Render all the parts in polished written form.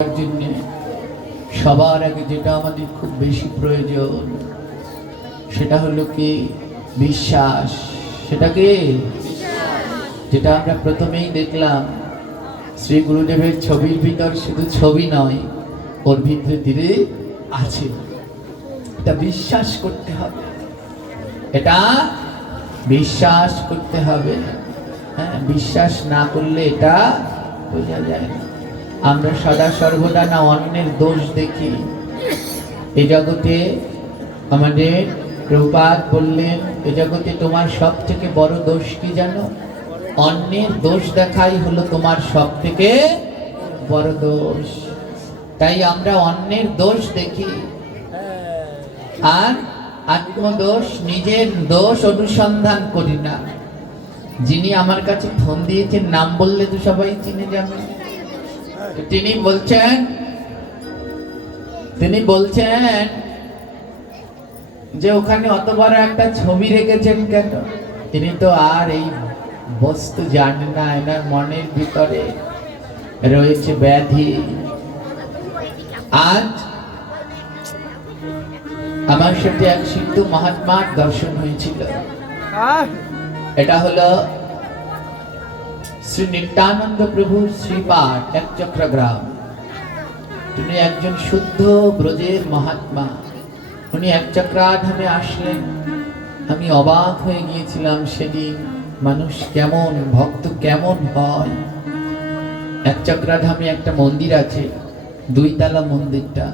জন্য সবার আগে যেটা আমাদের খুব বেশি প্রয়োজন সেটা হলো কি বিশ্বাস। সেটা কি যেটা আমরা প্রথমেই দেখলাম শ্রী গুরুদেবের ছবির ভিতর শুধু ছবি নয়, ওর ভিতরে ধীরে আছে। এটা বিশ্বাস করতে হবে, এটা বিশ্বাস করতে হবে। হ্যাঁ, বিশ্বাস না করলে এটা বোঝা যায় না। আমরা সদা সর্বদা না অন্যের দোষ দেখি। এই জগতে আমাদের প্রভুপাদ বললেন, এই জগতে তোমার সব থেকে বড় দোষ কি জানো? অন্যের দোষ দেখাই হলো তোমার সব থেকে বড় দোষ। তাই আমরা অন্যের দোষ দেখি আর আত্মদোষ, নিজের দোষ অনুসন্ধান করি না। যিনি আমার কাছে ফোন দিয়েছেন, নাম বললে তো সবাই চিনে যাবে। তিনি বলছেন যে ওখানে অত বড় একটা ছবি রেখেছেন কেন? তিনি তো আর এই বস্তু জানেন না, এনার মনের ভিতরে রয়েছে ব্যাধি। আজ আমার সাথে এক সিদ্ধ মহাত্মার দর্শন হয়েছিল। এটা হলো শ্রী নিত্যানন্দ প্রভুর শ্রীপাঠ এক চক্রগ্রাম। তিনি একজন শুদ্ধ ব্রজের মহাত্মা। উনি এক চক্রাধামে আসলেন। আমি অবাক হয়ে গিয়েছিলাম সেদিন, মানুষ কেমন, ভক্ত কেমন হয়। এক চক্রাধামে একটা মন্দির আছে, 2 তলা মন্দিরটা।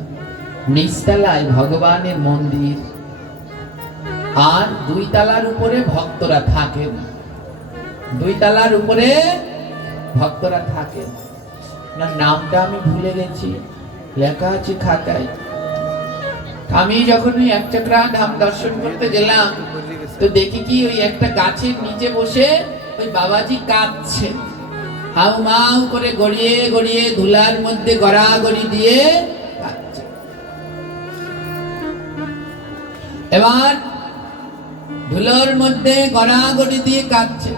নিচতলায় ভগবানের মন্দির, আর 2 তলার উপরে ভক্তরা থাকেন। 2 তলার উপরে ভক্তরা থাকেন। না, নামটা আমি ভুলে গেছি, লেখা আছে খাতায়। আমি যখন ওই এক চক্রাধাম দর্শন করতে গেলাম, তো দেখি কি ওই একটা গাছের নিচে বসে ওই বাবাজি কাঁদছে, হাউ মাউ করে গড়িয়ে গড়িয়ে ধুলার মধ্যে গড়াগড়ি দিয়ে কাঁদছে। এবার ধুলোর মধ্যে গড়াগড়ি দিয়ে কাঁদছে।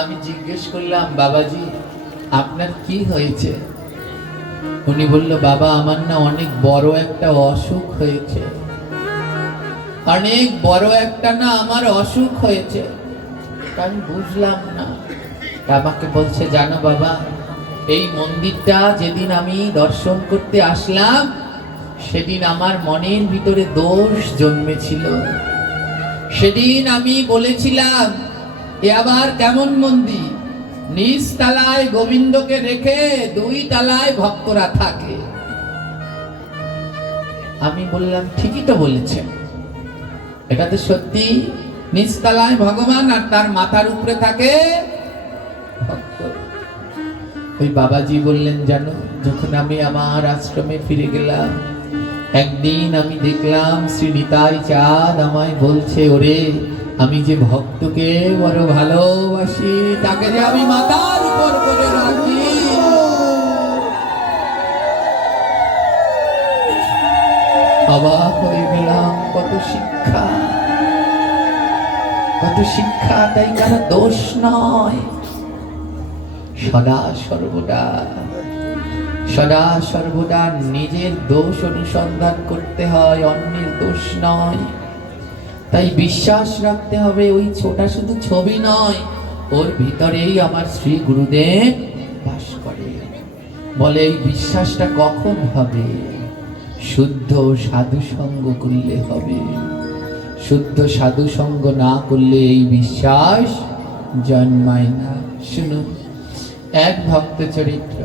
আমি জিজ্ঞেস করলাম, বাবাজি আপনার কি হয়েছে? উনি বলল, বাবা আমার না অনেক বড় একটা অসুখ হয়েছে, অনেক বড় একটা না আমার অসুখ হয়েছে। আমি বুঝলাম না। আমাকে বলছে, জানো বাবা, এই মন্দিরটা যেদিন আমি দর্শন করতে আসলাম, সেদিন আমার মনের ভিতরে দোষ জন্মেছিল। সেদিন আমি বলেছিলাম, এ আবার কেমন মন্দির, নিচ তলায় গোবিন্দকে রেখে 2 তলায় ভক্তরা থাকে। আমি বললাম, ঠিকই তো বলেছেন, এটা তো সত্যি। নিচ তলায় ভগবান আর তার মাথার উপরে থাকে ভক্ত। ওই বাবাজি বললেন, জানো, যখন আমি আমার আশ্রমে ফিরে গেলাম, একদিন আমি দেখলাম শ্রী নিতাই চাঁদ আমায় বলছে, ওরে আমি যে ভক্তকে বড় ভালোবাসি, তাকে যে আমি মাথার উপর করে রাখি। অবাক হয়ে গেলাম, কত শিক্ষা, কত শিক্ষা। তাই কারো দোষ নয়, সদা সর্বদা নিজের দোষ অনুসন্ধান করতে হয়, অন্যের দোষ নয়। তাই বিশ্বাস রাখতে হবে, ওই ছোটা শুধু ছবি নয়, ওর ভিতরেই আমার শ্রী গুরুদেব বাস করে। বলে এই বিশ্বাসটা কখন হবে? শুদ্ধ সাধু সঙ্গ করলে হবে। শুদ্ধ সাধু সঙ্গ না করলে এই বিশ্বাস জন্মায় না। শুনুন, এক ভক্ত চরিত্র,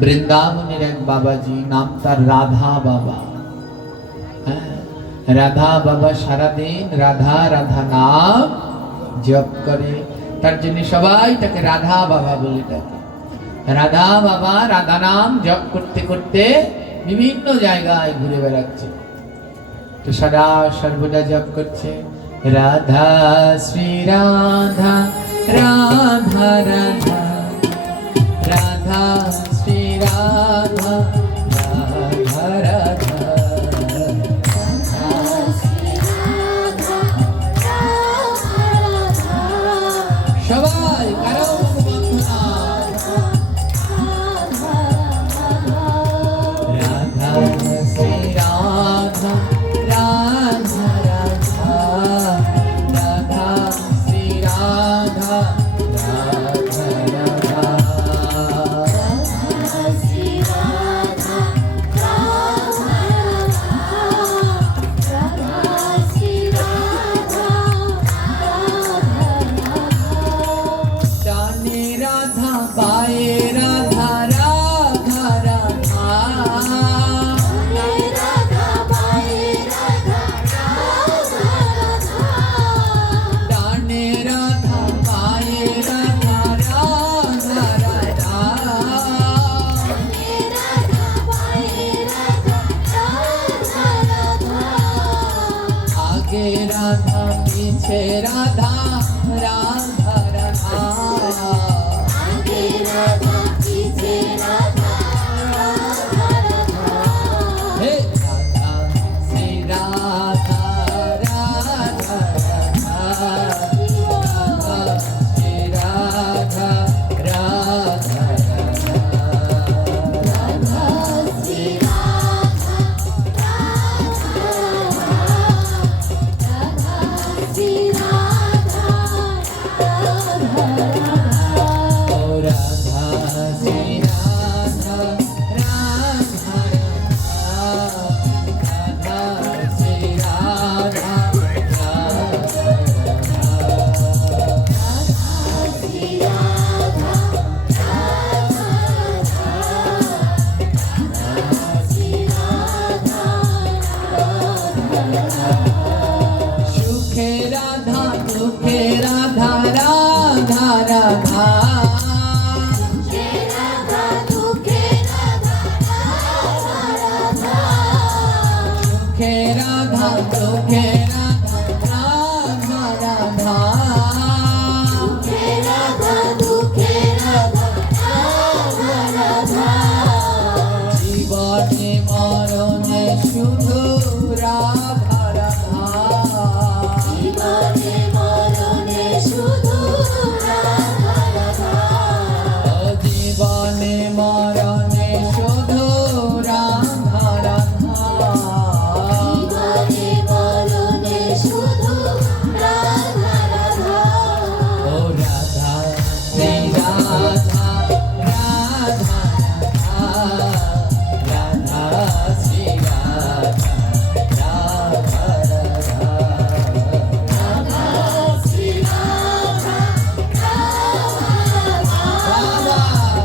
বৃন্দাবনের এক বাবাজি, নাম তার রাধা বাবা। রাধা বাবা সারাদিন রাধা রাধা নাম জপ করে। তার জন্য সবাই তাকে রাধা বাবা বলে ডাকে। রাধা বাবা রাধা নাম জপ করতে করতে বিভিন্ন জায়গায় ঘুরে বেড়াচ্ছে। তো সদা সর্বদা জপ করছে, রাধা শ্রী রাধা রাধা রাধা রাধা শ্রী রাধা রাধা রাধা। সবাই কারো বন্ধনা পিছে রাধা রাধা রাধা আগে রাধা পিছে রাধা রাধা রাধা হে রাধা শ্রী রাধা রাধা রাধা রাধা শ্রী রাধা রাধা রাধা শ্রী রাধা রাধা শ্রী রাধা রাধা ও রাধা শ্রী রাধা রাধা রাধা শ্রী রাধা শ্রী রাধা শ্রী রাধা সুখে রাধা দুঃখে রাধা রাধা রাধা হে রাধা দুঃখে রাধা রাধা সুখে রাধা দুঃখে রাধা রাধা রাধা হে রাধা দুঃখে রাধা রাধা জীবনে মরণে শুধু রাধা রাধা জীবনে মরণে শুধু রাধা রাধা ও জীবনে মরণে শুধু রাধা রাধা জীবনে মরণে শুধু রাধা রাধা ও রাধা শ্রী রাধা রাধা রাধা রাধা শ্রী রাধা রাধা রাধা শ্রী রাধা রাধা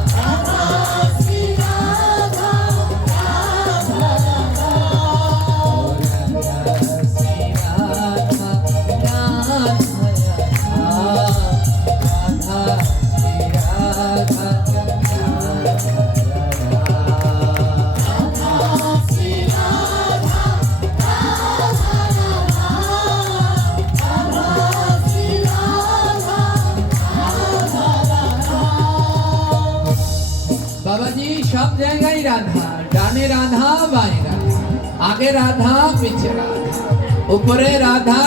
রাধা শ্রী রাধা শ্রী রাধা রাধা শ্রী রাধা বাবাজি সব জায়গায় রাধা, ডানে রাধা বাঁয়ে রাধা, আগে রাধা পিছে রাধা, উপরে রাধা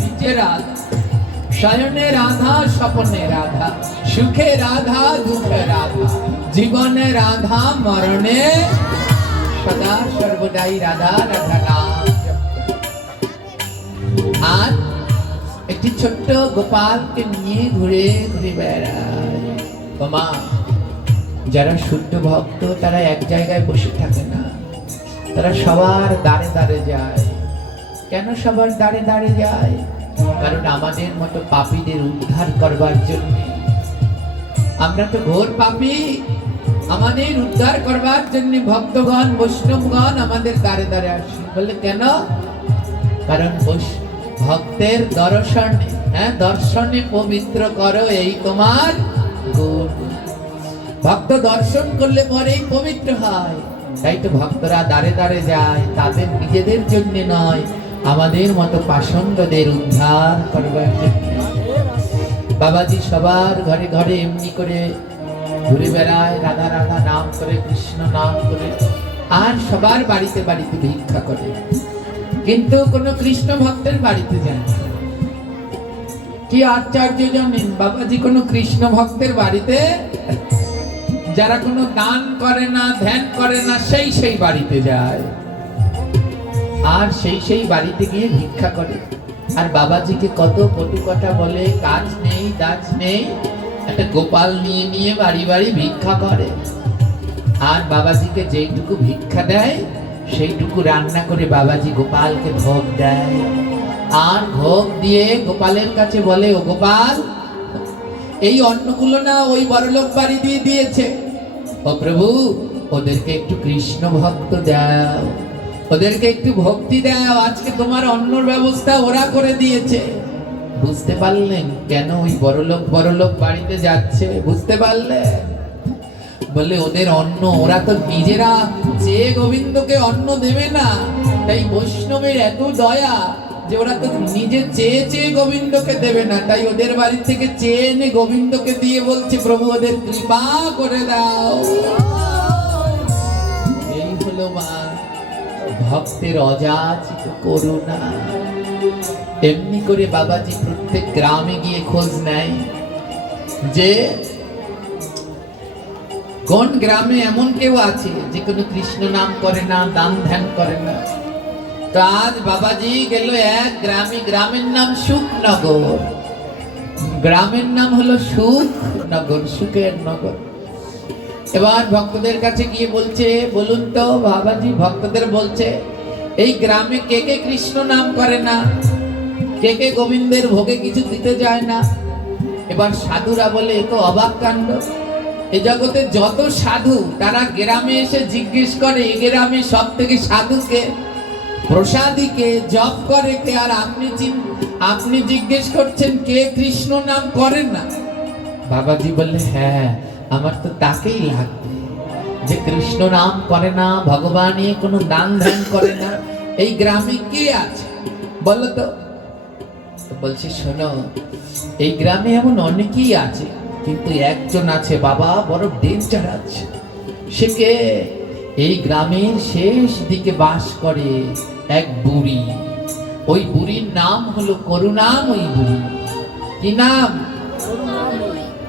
নিচে রাধা, শয়নে রাধা স্বপ্নে রাধা, সুখে রাধা দুঃখে রাধা, জীবনে রাধা মরণে সদা সর্বদাই রাধা রাধা নাম জপ। আর একটি ছোট্ট গোপালকে নিয়ে ঘুরে ঘুরে বেড়ায়। ও মা, যারা শুদ্ধ ভক্ত তারা এক জায়গায় বসে থাকে না, তারা সবার দাঁড়ে দাঁড়ে যায়। কেন সবার দাঁড়ে দাঁড়ে যায়? কারণ আমাদের মতো পাপীদের উদ্ধার করবার জন্য। আমরা তো ঘোর পাপী, আমাদের উদ্ধার করবার জন্য ভক্তগণ বৈষ্ণবগণ আমাদের দাঁড়ে দাঁড়ে আসে। বলে কেন? কারণ ভক্তের দর্শনে, দর্শনে পবিত্র করো এই তোমার গুণ। ভক্ত দর্শন করলে পরেই পবিত্র হয়। তাই তো ভক্তরা দাঁড়ে দাঁড়ে যায়, তাদের নিজেদের জন্য নয়, আমাদের মতো পাষণ্ডদের উদ্ধার করবার জন্য। বাবাজি সবার ঘরে ঘরে এমনি করে ঘুরে বেড়ায়, রাধা রাধা নাম করে, কৃষ্ণ নাম করে, আর সবার বাড়িতে বাড়িতে ভিক্ষা করে। কিন্তু কোনো কৃষ্ণ ভক্তের বাড়িতে যায় না। কি আশ্চর্য জানেন বাবাজি, কোনো কৃষ্ণ ভক্তের বাড়িতে যারা কোনো দান করে না, ধ্যান করে না, সেই বাড়িতে যায়, আর সেই বাড়িতে গিয়ে ভিক্ষা করে। আর বাবাজিকে কত কটু কথা বলে, কাজ নেই দাজ নেই, একটা গোপাল নিয়ে নিয়ে বাড়ি বাড়ি ভিক্ষা করে। আর বাবাজিকে যেইটুকু ভিক্ষা দেয় সেইটুকু রান্না করে বাবাজি গোপালকে ভোগ দেয়। আর ভোগ দিয়ে গোপালের কাছে বলে, ও গোপাল, এই অন্নগুলো না ওই বড়লোক বাড়ি দিয়ে দিয়েছে, ও প্রভু ওদেরকে একটু কৃষ্ণ ভক্ত দাও, ওদেরকে একটু ভক্তি দাও, আজকে তোমার অন্নর ব্যবস্থা ওরা করে দিয়েছে। বুঝতে পারলেন কেন ওই বড়লোক বাড়িতে যাচ্ছে? বুঝতে পারলেন? বলে ওদের অন্ন, ওরা তো নিজেরা চেয়ে গোবিন্দকে অন্ন দেবে না, তাই বৈষ্ণবের এত দয়া, যে ওরা তো নিজে চেয়ে চেয়ে গোবিন্দকে দেবে না, তাই ওদের বাড়ি থেকে চেয়ে এনে গোবিন্দকে দিয়ে বলছে প্রভু ওদের কৃপা করে দাও। এই হলো মা ভক্তের অযাচিত করুণা। এমনি করে বাবাজি প্রত্যেক গ্রামে গিয়ে খোঁজ নেয় যে কোন গ্রামে এমন কেউ আছে যে কোনো কৃষ্ণ নাম করে না, দান ধ্যান করে না। তো আজ বাবাজি গেল এক গ্রামে, গ্রামের নাম সুখনগর। গ্রামের নাম হলো সুখনগর, সুখের নগর। এবার ভক্তদের কাছে গিয়ে বলছে, বলুন তো বাবাজি, ভক্তদের বলছে এই গ্রামে কে কে কৃষ্ণ নাম করে না, কে কে গোবিন্দের ভোগে কিছু দিতে যায় না। এবার সাধুরা বলে এ তো অবাক কাণ্ড, এ জগতে যত সাধু তারা গ্রামে এসে জিজ্ঞেস করে এ গ্রামে সব থেকে সাধুকে, প্রসাদীকে, জপ করে কে, আর আপনি জিজ্ঞেস করছেন কে কৃষ্ণ নাম করেন না। বাবাজি বললে হ্যাঁ, আমার তো তাকেই লাগবে যে কৃষ্ণ নাম করে না, ভগবানের কোনো দান ধ্যান করে না। এই গ্রামে কে আছে বলো তো? বলছে শোনো, এই গ্রামে এমন অনেকেই আছে, কিন্তু একজন আছে বাবা, বড় ডেঞ্জার আছে। সে কে? এই গ্রামের শেষ দিকে বাস করে এক বুড়ি। ওই বুড়ির নাম হলো করুণাময়ী বুড়ি। কি নাম?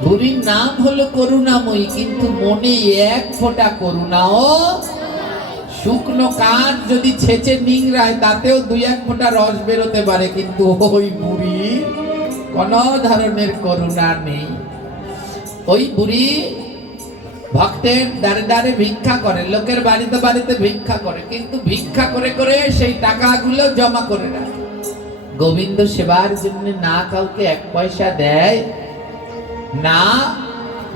বুড়ির নাম হলো করুণাময়ী, কিন্তু মনে এক ফোঁটা করুণাও। শুকনো কাঠ যদি ছেঁচে নিংড়ায় তাতেও দুই এক ফোঁটা রস বেরোতে পারে, কিন্তু ওই বুড়ির কোনো ধরনের করুণা নেই। ওই বুড়ি ভক্তের দ্বারে দ্বারে ভিক্ষা করে, লোকের বাড়িতে বাড়িতে ভিক্ষা করে, কিন্তু ভিক্ষা করে করে সেই টাকাগুলো জমা করে রাখে। গোবিন্দ সেবার জন্য না কাউকে এক পয়সা দেয় না,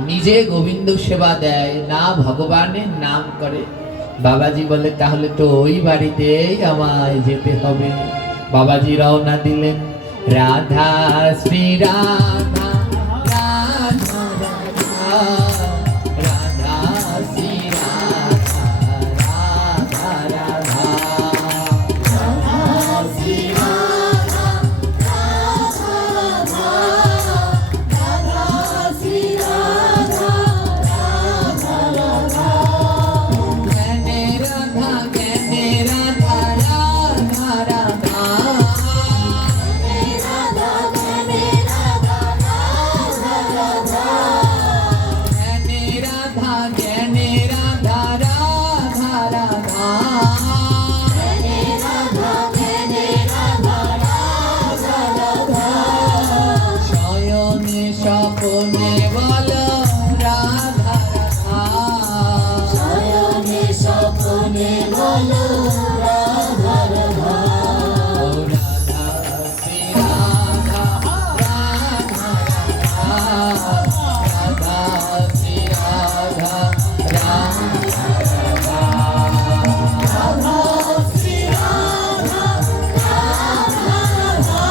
নিজে গোবিন্দ সেবা দেয় না, ভগবানের নাম করে। বাবাজি বলে তাহলে তো ওই বাড়িতেই আমায় যেতে হবে। বাবাজি রওনা দিলেন। রাধা শ্রী রাধা, রাধা রাধা, রাধা শ্রী রাধা, রাধা রাধা, রাধা শ্রী রাধা, রাধা রাধা, রাধা শ্রী রাধা, রাধা রাধা। জ্ঞানে রাধা, জ্ঞানে রাধা, রাধা রাধা, রাধা জ্ঞানে রাধা, রাধা রাধা। জ্ঞানে রাধা, জ্ঞানে রাধা, রাধা রাধা, জ্ঞানে রাধা, জ্ঞানে রাধা, রাধা রাধা। শয়নে স্বপনে বলো রাধা রাধা, শয়নে স্বপনে বলো রাধা রাধা। ও রাধা শ্রী রাধা, রাধা রাধা, রাধা শ্রী রাধা, রাধা রাধা। রাধা শ্রী রাধা, রাধা রাধা,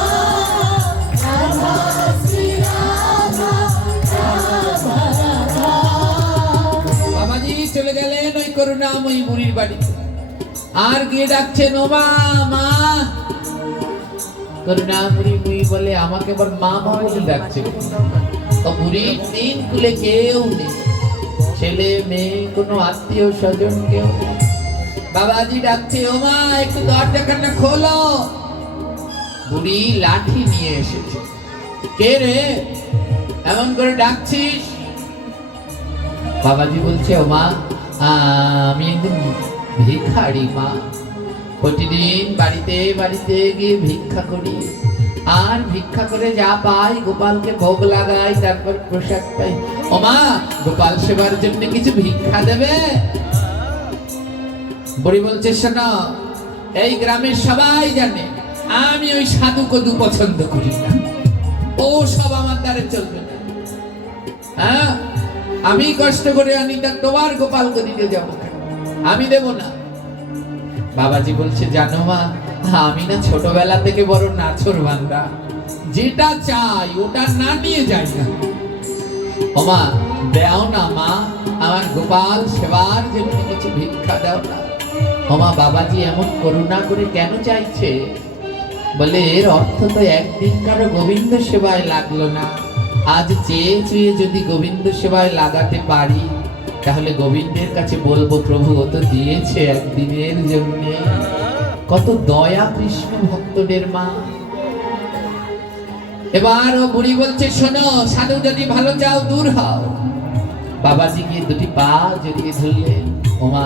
রাধা শ্রী রাধা, রাধা রাধা। বাবাজি চলে গেলেন ওই করুণাময়ী বুড়ির বাড়িতে, আর গিয়ে ডাকছেন ও মা, মা। করুণাময়ী বুড়ি বলে আমাকে আবার মা মা বলে ডাকছে। ও বুড়ির তিন কুলে কেউ নেই, ছেলে মেয়ে কোনো আত্মীয় স্বজন কেউ নেই। বাবাজি ডাকছে ও মা একটু দরজাখানা খোলো। বুড়ি লাঠি নিয়ে এসেছে। কে রে এমন করে ডাকছিস? বাবাজি বলছে ও মা, আমি একদম ভিখারি মা, প্রতিদিন বাড়িতে বাড়িতে গিয়ে ভিক্ষা করি, আর ভিক্ষা করে যা পাই গোপালকে ভোগ লাগাই, তারপর প্রসাদ পাই। ও মা, গোপাল সেবার জন্য কিছু ভিক্ষা দেবে? বুড়ি বলছে শোনো, এই গ্রামের সবাই জানে আমি ওই সাধু কদু পছন্দ করি না, ও সব আমার দ্বারে চলবে না। হ্যাঁ, আমি কষ্ট করে আনি, তা তোমার গোপালকে দিতে যাবো কেন? আমি দেব না। বাবাজি বলছে জানো মা, আমি না ছোটবেলা থেকে বড় নাছর বান্দা, যেটা চাই ওটা না নিয়ে যাই না। ও মা দাও না মা, আমার গোপাল সেবার জন্য কিছু ভিক্ষা দাও না। ও মা, বাবাজি এমন করুণা করে কেন চাইছে? বলে এর অর্থ তো একদিনকার গোবিন্দ সেবায় লাগলো না, আজ চেয়ে চেয়ে যদি গোবিন্দ সেবায় লাগাতে পারি তাহলে গোবিন্দের কাছে বলবো প্রভু ও তো দিয়েছে একদিনের জন্য। কত দয়া কৃষ্ণ ভক্তদের মা। এবার ও বুড়ি বলছে শোনো সাধু যদি ভালো চাও দূর হও। বাবাজি গিয়ে দুটি পা জড়িয়ে ধরলেন, ওমা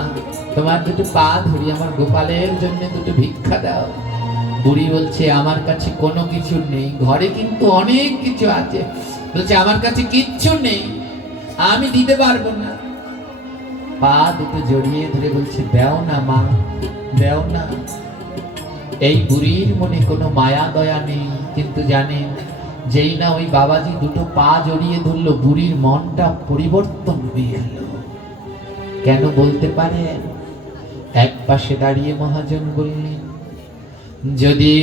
তোমার দুটো পা ধরি আমার গোপালের জন্য দুটো ভিক্ষা দাও। বুড়ি বলছে আমার কাছে কোনো কিছু নেই, ঘরে কিন্তু অনেক কিছু আছে। বলছে আমার কাছে কিচ্ছু নেই, আমি দিতে পারবো না। পা দুটো জড়িয়ে ধরে বলছে দেও না মা, দেও না। এই বুড়ির মনে কোনো মায়া দয়া নেই, কিন্তু জানেন যেই না ওই বাবাজি দুটো পা জড়িয়ে ধরলো বুড়ির মনটা পরিবর্তন হয়ে গেল। কেন বলতে পারেন? এক পাশে দাঁড়িয়ে মহাজন বললেন যদি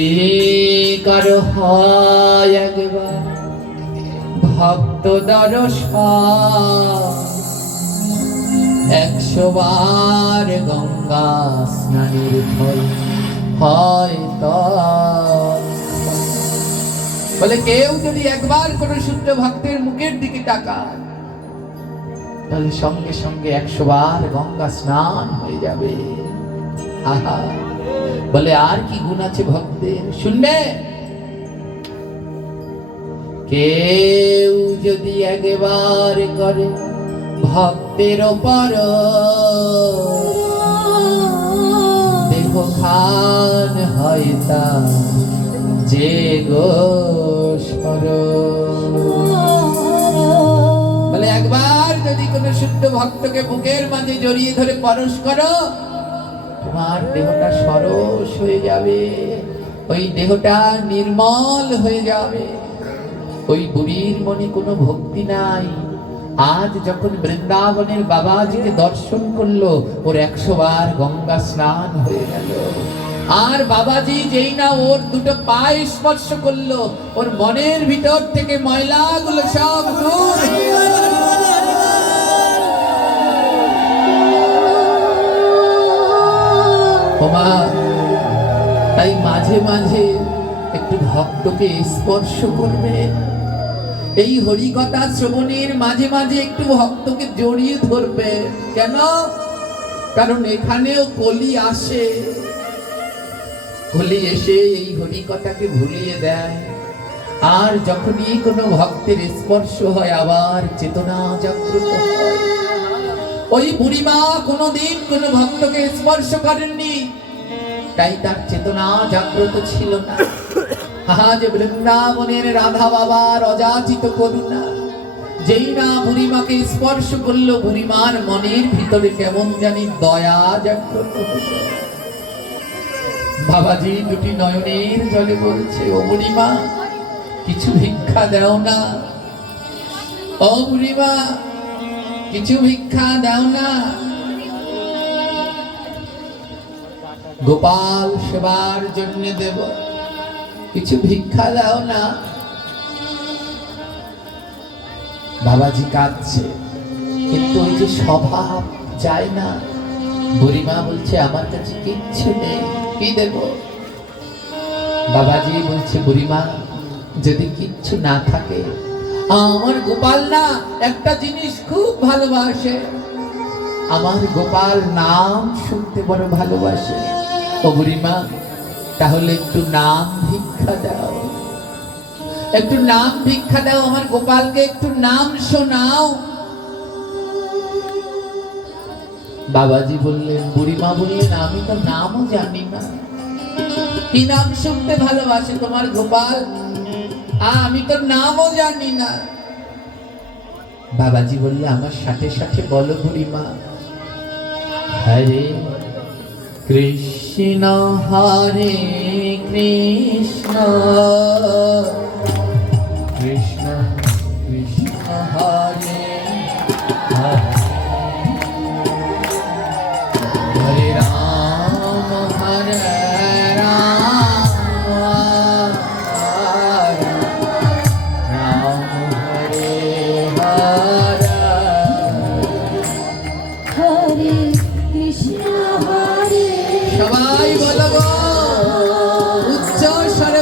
কারো হয় একবার ভক্ত দর্শন 100 বার গঙ্গা স্নানের ফল হয় তখন। বলে কেউ যদি একবার কোনো শুদ্ধ ভক্তের মুখের দিকে তাকায় তাহলে সঙ্গে সঙ্গে 100 বার গঙ্গা স্নান হয়ে যাবে। আহা, বলে আর কি গুণ আছে ভক্তের শুনবে? কেউ যদি একবার করে ভক্তের ওপর দেহ খান হয় তা যে গোসর। বলে একবার যদি কোন শুদ্ধ ভক্তকে বুকের মাঝে জড়িয়ে ধরে পরশ করো তোমার দেহটা সরস হয়ে যাবে, ওই দেহটা নির্মল হয়ে যাবে। ওই বুড়ির মনে কোনো ভক্তি নাই। আজ যখন বৃন্দাবনের বাবাজিকে দর্শন করলো ওর 100 বার গঙ্গা স্নান হয়ে গেল। আর বাবাজি যেই না ওর দুটো পায়ে স্পর্শ করলো ওর মনের ভিতর থেকে ময়লাগুলো সব দূর হয়ে গেল। তাই মাঝে মাঝে একটু ভক্তকে স্পর্শ করবে। এই হরিকথা শ্রবণের মাঝে মাঝে একটু ভক্তকে জড়িয়ে ধরবে। কেন? কারণ এখানেও কলি আসে, কলি এসে এই হরিকথাকে ভুলিয়ে দেয়। আর যখনই কোনো ভক্তের স্পর্শ হয় আবার চেতনা জাগ্রত হয়। ওই বুড়িমা কোনোদিন কোনো ভক্তকে স্পর্শ করেননি, তাই তার চেতনা জাগ্রত ছিল না। আজ বৃন্দাবনের রাধা বাবার অযাচিত করুণা যেই না বুড়িমাকে স্পর্শ করলো বুড়িমার মনের ভিতরে কেমন জানি দয়া জাগ্রত হলো। বাবাজি দুটি নয়নের জলে বলছে ও বুড়িমা কিছু ভিক্ষা দাও না, ও বুড়িমা কিছু ভিক্ষা দাও না। গোপাল সেবার জন্য দেব, কিছু ভিক্ষা দাও না। বাবাজি কাঁদছে, কিন্তু ওই যে স্বভাব যায় না। বুড়িমা বলছে আমার কাছে কিচ্ছু নেই, কি দেব? বাবাজি বলছে বুড়িমা যদি কিচ্ছু না থাকে আমার গোপাল না একটা জিনিস খুব ভালোবাসে, আমার গোপাল নাম শুনতে বড় ভালোবাসে। ও বুড়িমা তাহলে একটু নাম ভিক্ষা দাও, একটু নাম ভিক্ষা দাও, আমার গোপালকে একটু নাম শোনাও। বাবাজি বললেন, বুড়িমা বললেন আমি তো নামও জানি না। কি নাম শুনতে ভালোবাসে তোমার গোপাল? আমি তো নামও জানি না। বাবাজি বললে আমার সাথে সাথে বলো বুড়িমা। হরে কৃষ্ণ হরে কৃষ্ণ কৃষ্ণ কৃষ্ণ হরে হরে রাম হরে রাম রাম হরে হরে হরে কৃষ্ণ হরে সবাই বলো উচ্চ স্বরে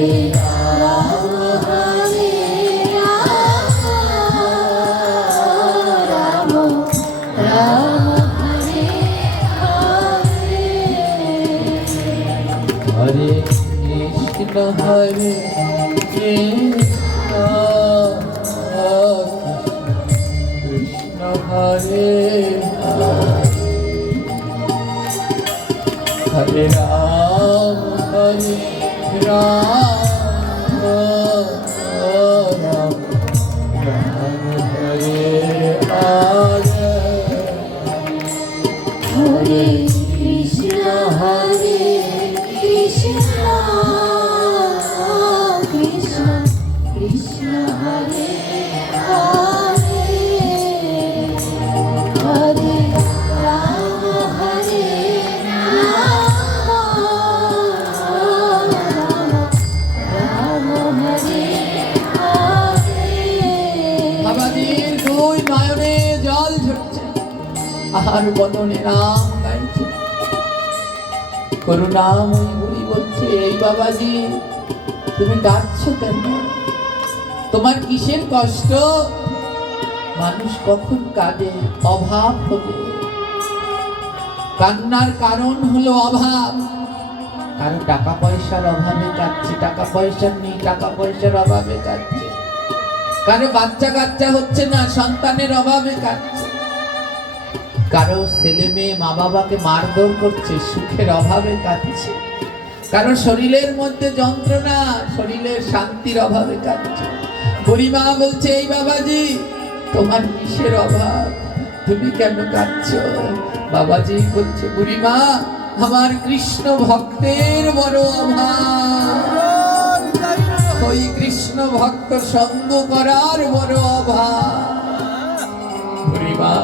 হরে রাম হরে রাম, রাম রাম হরে হরে। হরে কৃষ্ণ হরে কৃষ্ণ, কৃষ্ণ হরে হরে, হরে রাম রাম রাম হরে হরে। হরে কৃষ্ণ হরে কৃষ্ণ, কৃষ্ণ কৃষ্ণ হরে হরে, হরে রাম হরে রাম, রাম রাম হরে হরে। বাবাজির দুই নয়নে জল ঝরছে আর বদনে নাম গাইছে। করুণাময়ী বুড়ি বলছে, এই বাবাজি তুমি কাঁদছ কেন? তোমার কিসের কষ্ট? মানুষ কখন কাঁদে? অভাব হলে। কান্নার কারণ হলো অভাব। কারো টাকা পয়সার অভাবে কাঁদছে, টাকা পয়সা নেই, টাকা পয়সার অভাবে কাঁদছে। কারো বাচ্চা কাচ্চা হচ্ছে না, সন্তানের অভাবে কাঁদছে। কারো ছেলে মেয়ে মা বাবাকে মারধর করছে, সুখের অভাবে কাঁদছে। কারো শরীরের মধ্যে যন্ত্রণা, শরীরের শান্তির অভাবে কাঁদছে। বুড়িমা বলছে, এই বাবাজি তোমার কিসের অভাব? তুমি কেন কাঁদছো? বাবাজি বলছে, বুড়িমা আমার কৃষ্ণ ভক্তের বড় অভাব, ওই কৃষ্ণ ভক্ত সঙ্গ করার বড় অভাব। বুড়িমা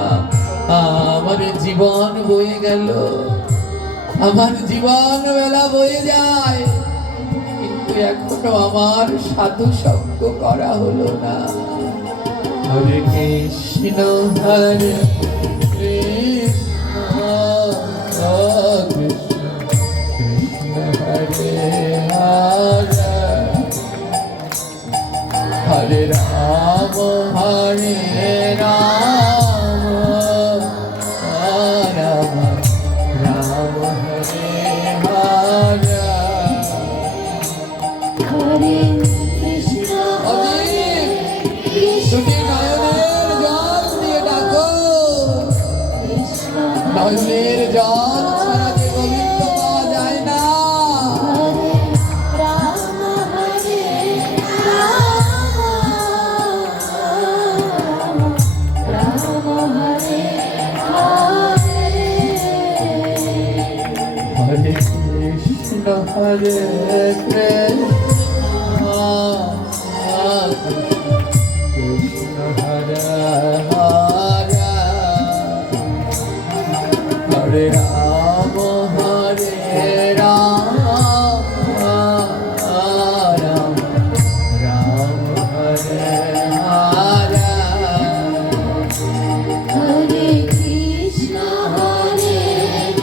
আমার জীবন বয়ে গেল, আমার জীবন বেলা বয়ে যায়, কিন্তু এখনো আমার সাধু সঙ্গ করা হলো না। হরে কৃষ্ণ হরে কৃষ্ণ, কৃষ্ণ কৃষ্ণ হরে হরে, হরে রাম হরে রাম, রাম রাম হরে হরে। হরে কৃষ্ণ হরে কৃষ্ণ, দুটি নয়নের জল দিয়ে ডাকো, কৃষ্ণ নয়নের জল ছাড়া যে গোবিন্দ পাওয়া যায় না। হরে রাম হরে রাম, রাম হরে হরে। হরে কৃষ্ণ হরে কৃষ্ণ, কৃষ্ণ হরে হরে, হরে রাম রাম রাম হরে হরে। হরে কৃষ্ণ হরে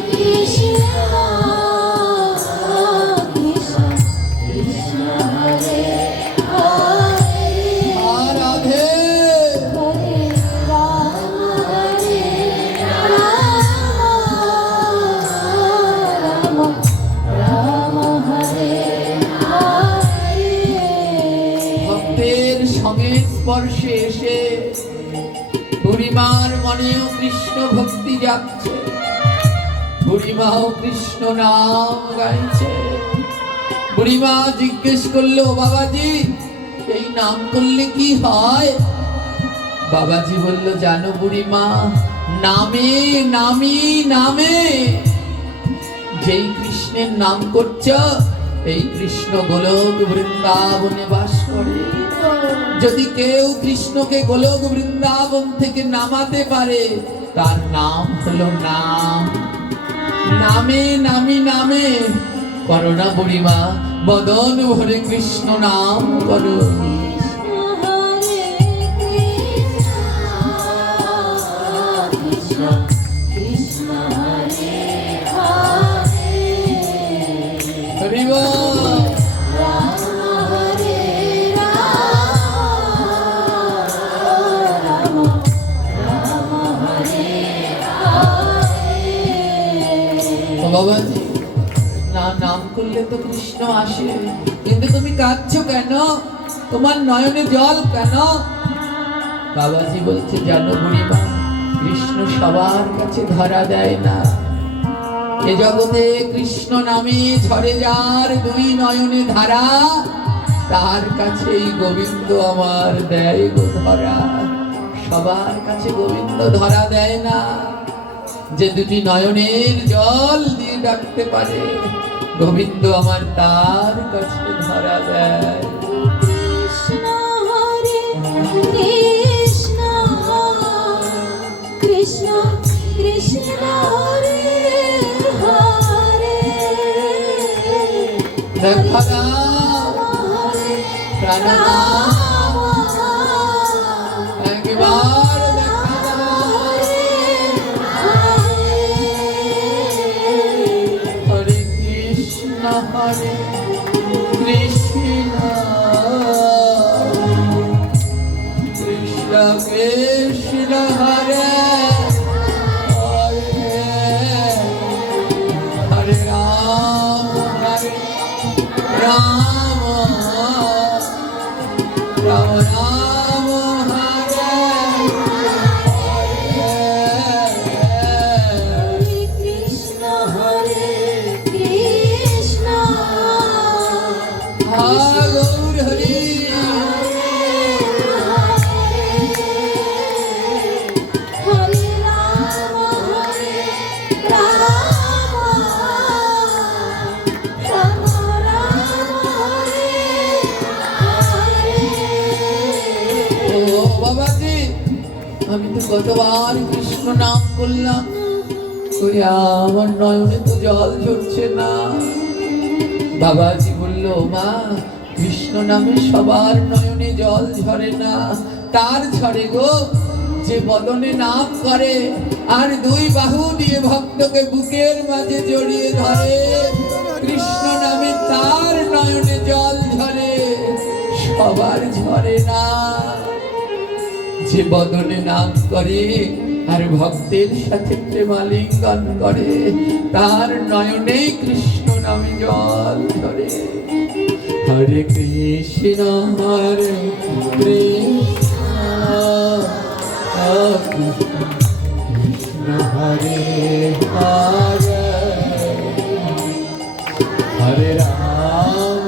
কৃষ্ণ, কৃষ্ণ কৃষ্ণ হরে হরে, রাধে হরে রাম হরে রাম, রাম রাম হরে হরে। ভক্তের সঙ্গের স্পর্শে এসে বুড়িমার মনেও কৃষ্ণ ভক্তি যাচ্ছে, বুড়িমাও কৃষ্ণ নাম গাইছে। বুড়িমা জিজ্ঞেস করলো, বাবাজি এই নাম করলে কি হয়? বাবাজি বলল, জানো বুড়িমা, নামে নামি নামে, যেই কৃষ্ণের নাম করছ এই কৃষ্ণ গোলক বৃন্দাবনে বাস করে। যদি কেউ কৃষ্ণকে গোলক বৃন্দাবন থেকে নামাতে পারে তার নাম হলো নাম। নামে নামি নামে করো না বুড়িমা, বদন ভরে কৃষ্ণ নাম করো। কৃষ্ণ হরে কৃষ্ণ, কৃষ্ণ হরে হরে, হরি বল। রাম বাবাজি, না নাম করলে তো কৃষ্ণ আসে, কিন্তু তুমি কাঁদছো কেন? তোমার নয়নে জল কেন? বাবাজি বলছে, জানো বুড়িমা, কৃষ্ণ সবার কাছে ধরা দেয় না। এ জগতে কৃষ্ণ নামে ঝরে যার দুই নয়নে ধারা, তার কাছেই গোবিন্দ আমার দেয় গো ধরা। সবার কাছে গোবিন্দ ধরা দেয় না। যে দুটি নয়নের জল দিয়ে ডাকতে পারে গোবিন্দ আমার, তার কাছে ধরা দেয়। কৃষ্ণ হরে কৃষ্ণ, কৃষ্ণ কৃষ্ণ হরে হরে, দেখা দাও হরে প্রাণনাথ, একবার দেখা দাও। হরে কৃষ্ণ কৃষ্ণ কৃষ্ণ কৃষ্ণ হরে হরে, হরে রাম রাম রাম রাম হরে হরে। কৃষ্ণ হরে কৃষ্ণ, গৌর হরি হরে রাম হরে রাম, রাম রাম হরে হরে। ও বাবাজি, আমি তো কতবার কৃষ্ণ নাম করলাম, ওই আমার নয়নে তো জল ঝরছে না। বাবাজি বলল, মা, কৃষ্ণ নামে সবার নয়নে জল ঝরে না, তার ঝরে গো যে বদনে নাম করে আর দুই বাহু দিয়ে ভক্তকে বুকের মাঝে জড়িয়ে ধরে। কৃষ্ণ নামে তার নয়নে জল ঝরে, সবার ঝরে না। যে বদনে নাম করে আর ভক্তের সাথে প্রেমালিঙ্গন করে, তার নয়নে কৃষ্ণ নামে জল ঝরে। হরে কৃষ্ণ হরে কৃষ্ণ, কৃষ্ণ হরে হরে, হরে রাম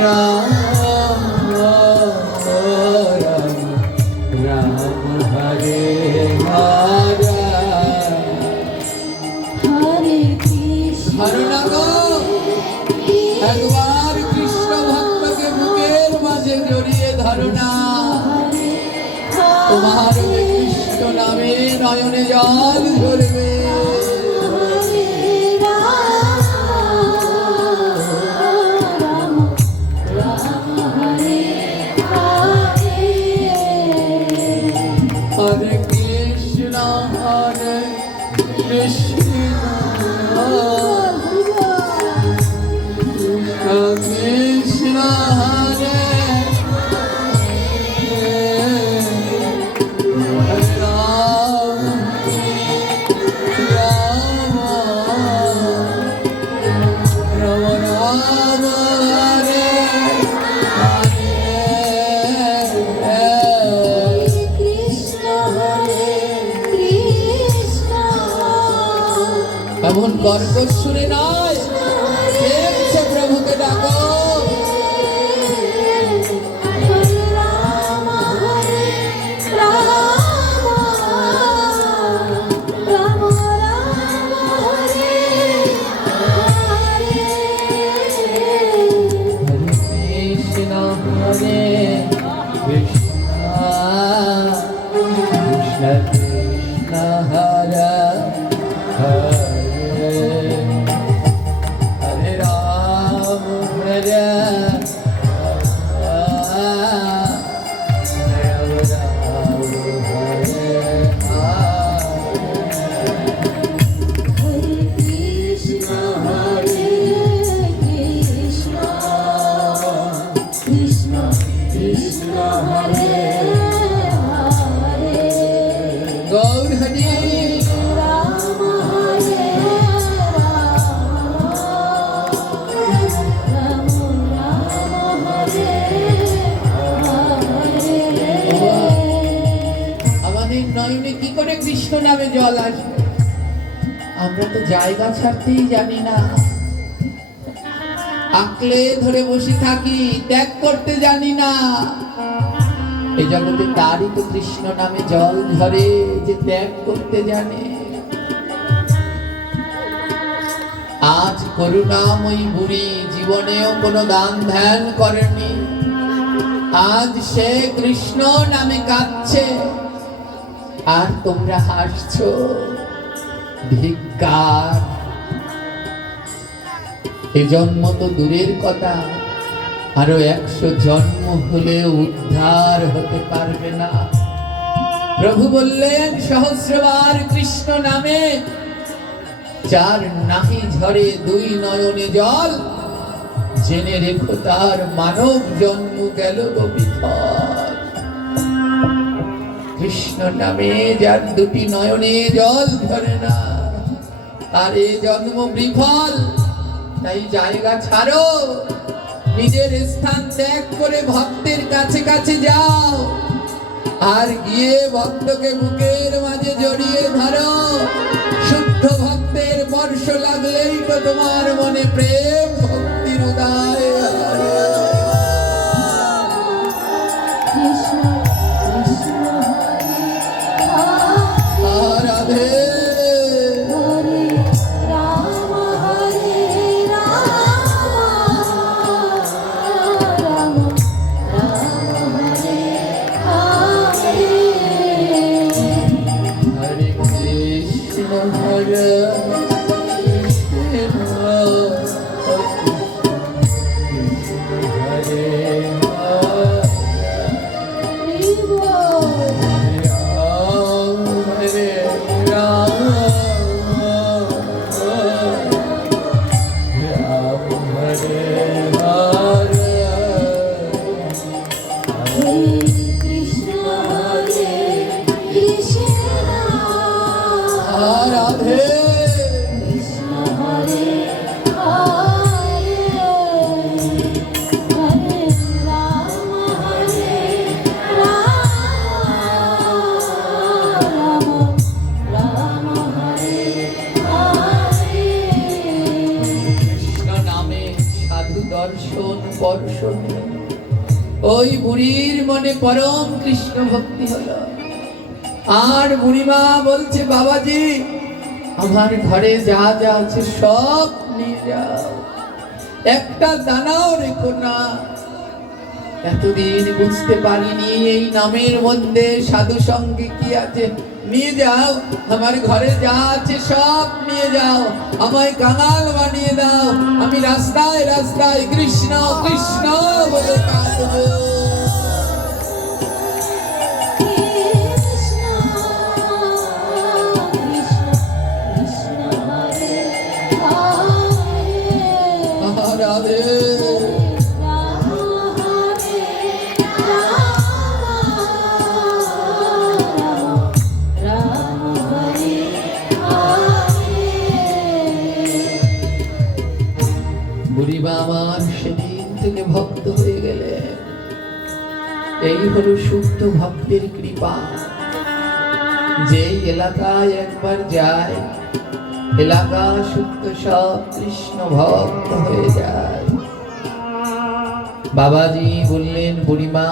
রাম রাম হরে হরে। হরে কৃষ্ণ হরে না গো, একবার কৃষ্ণ ভক্তকে বুকের মাঝে জড়িয়ে ধরো না, তোমার ওই কৃষ্ণ নামে নয়নে জল ঝরবে। হরে কৃষ্ণ কৃষ্ণ কৃষ্ণ হরে হরে রাম রাম রাম রাম হরে হরে। কৃষ্ণ হরে কৃষ্ণ, এমন কর্কশ সুরে নয়, দেখছে প্রভুকে ডাকো। হরে রাম হরে রাম, রাম রাম হরে হরে। কৃষ্ণ হরে কৃষ্ণ, কৃষ্ণ কৃষ্ণ হরে হরে, হরে রাম হরে হরে কৃষ্ণ হরে কৃষ্ণ, কৃষ্ণ কৃষ্ণ হরে হরে। গৌর হরি রাম হরে কৃষ্ণ নামে জল আসবে। আমরা তো জায়গা ছাড়তেই জানি না, আঁকলে ধরে বসে থাকি, ত্যাগ করতে জানি না। এই জগতে তারই তো কৃষ্ণ নামে জল ঝরে যে ত্যাগ করতে জানে। আজ করুণাময়ী বুড়ি জীবনেও কোনো দান ধ্যান করেনি, আজ সে কৃষ্ণ নামে কাঁদছে, আর তোমরা হাসছো। ধিক্কার! এ জন্ম তো দূরের কথা, আরো 100 জন্ম হলে উদ্ধার হতে পারবে না। প্রভু বললেন, সহস্রবার কৃষ্ণ নামে যার নাহি ঝরে 2 নয়নে জল, জেনে রেখো তার মানব জন্ম গেল বিফল। কৃষ্ণ নামে যার 2টি নয়নে জল ধরে না, তার এ জন্ম বিফল। তাই জায়গা ছাড়ো, নিজের স্থান ত্যাগ করে ভক্তের কাছে কাছে যাও, আর গিয়ে ভক্তকে বুকের মাঝে জড়িয়ে ধরো। শুদ্ধ ভক্তের স্পর্শ লাগলেই তো তোমার মনে প্রেম ভক্তির উদয় হয়। কৃষ্ণ কৃষ্ণ হরে রাধে হরে রাম হরে রাম রাম রাম হরে হরে হরে কৃষ্ণ হরে কৃষ্ণ হরে হরে রাম হরে হরে কৃষ্ণ হরে কৃষ্ণ রাধে কৃষ্ণ হরে হরে হরে রাম হরে রাম রাম হরে হরে কৃষ্ণ নামে সাধু দর্শন পর্শনে ওই বুড়ির মনে পরম কৃষ্ণ ভক্তি হলো। আর বুড়িমা বলছে, বাবাজি আমার ঘরে যা যা আছে সব নিয়ে যাও, একটা দানাও রেখো না। এতদিন বুঝতে পারিনি এই নামের মধ্যে সাধু সঙ্গে কি আছে। নিয়ে যাও, আমার ঘরে যা আছে সব নিয়ে যাও, আমায় কাঙাল বানিয়ে দাও, আমি রাস্তায় রাস্তায় কৃষ্ণ কৃষ্ণ বলে কাঁদবো। কৃষ্ণ কৃষ্ণ কৃষ্ণ হরে হরে রাধে রাম হরে রাম রাম হরে হরে বুড়িমা আমার সেদিন থেকে ভক্ত হয়ে গেলে। এই হলো শুদ্ধ ভক্তের কৃপা। যেই এলাকায় একবার যায়, এলাকা শুদ্ধ সব কৃষ্ণ ভক্ত হয়ে যায়। বাবাজি বললেন, বুড়িমা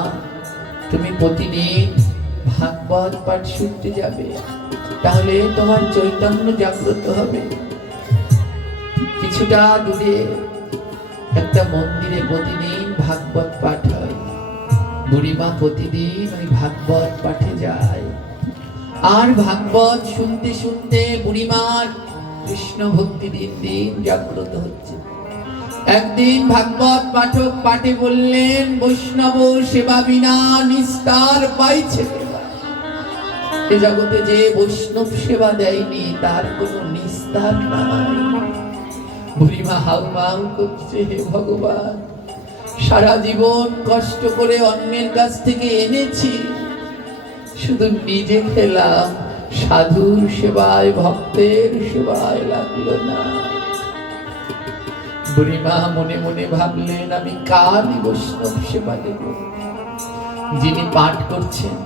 তুমি প্রতিদিন ভাগবত পাঠ শুনতে যাবে, তাহলে তোমার চৈতন্য জাগ্রত হবে। কিছুটা দূরে একটা মন্দিরে প্রতিদিন ভাগবত পাঠ হয়। বুড়িমা প্রতিদিন ওই ভাগবত পাঠে যায়, আর ভাগবত শুনতে শুনতে বুড়িমার কৃষ্ণ ভক্তি দিন দিন জাগ্রত হচ্ছে। একদিন ভাগবত পাঠক পাঠে বললেন, বৈষ্ণব সেবা বিনা নিস্তার পাইছে কেবা। এ জগতে যে বৈষ্ণব সেবা দেয়নি তার কোনো নিস্তার নাই। বুড়িমা হাউমাউ করছে, হে ভগবান, সারা জীবন কষ্ট করে অন্যের কাছ থেকে এনেছি, শুধু নিজে খেলাম, সাধুর সেবায় ভক্তের সেবায় লাগলো না। বুড়িমা মনে মনে ভাবলেন, আমি কার বৈষ্ণব সেবা দেব? যিনি পাঠ করছেন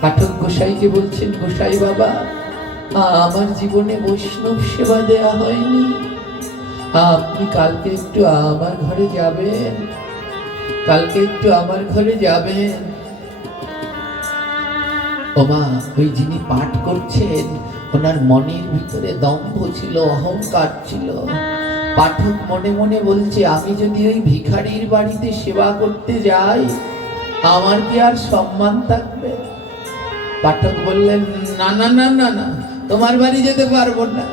পাঠক গোসাইকে বলছেন, গোসাই বাবা, আমার জীবনে বৈষ্ণব সেবা দেয়া হয়নি, আপনি কালকে একটু আমার ঘরে যাবেন, কালকে একটু আমার ঘরে যাবেন। ওমা, ওই যিনি পাঠ করছেন ওনার মনের ভিতরে দম্ভ ছিল, অহংকার ছিল। পাঠক মনে মনে বলছে, আমি যদি ওই ভিখারির বাড়িতে সেবা করতে যাই আমার কি আর সম্মান থাকবে? পাঠক বললেন, না না না না না, তোমার বাড়ি যেতে পারবো না।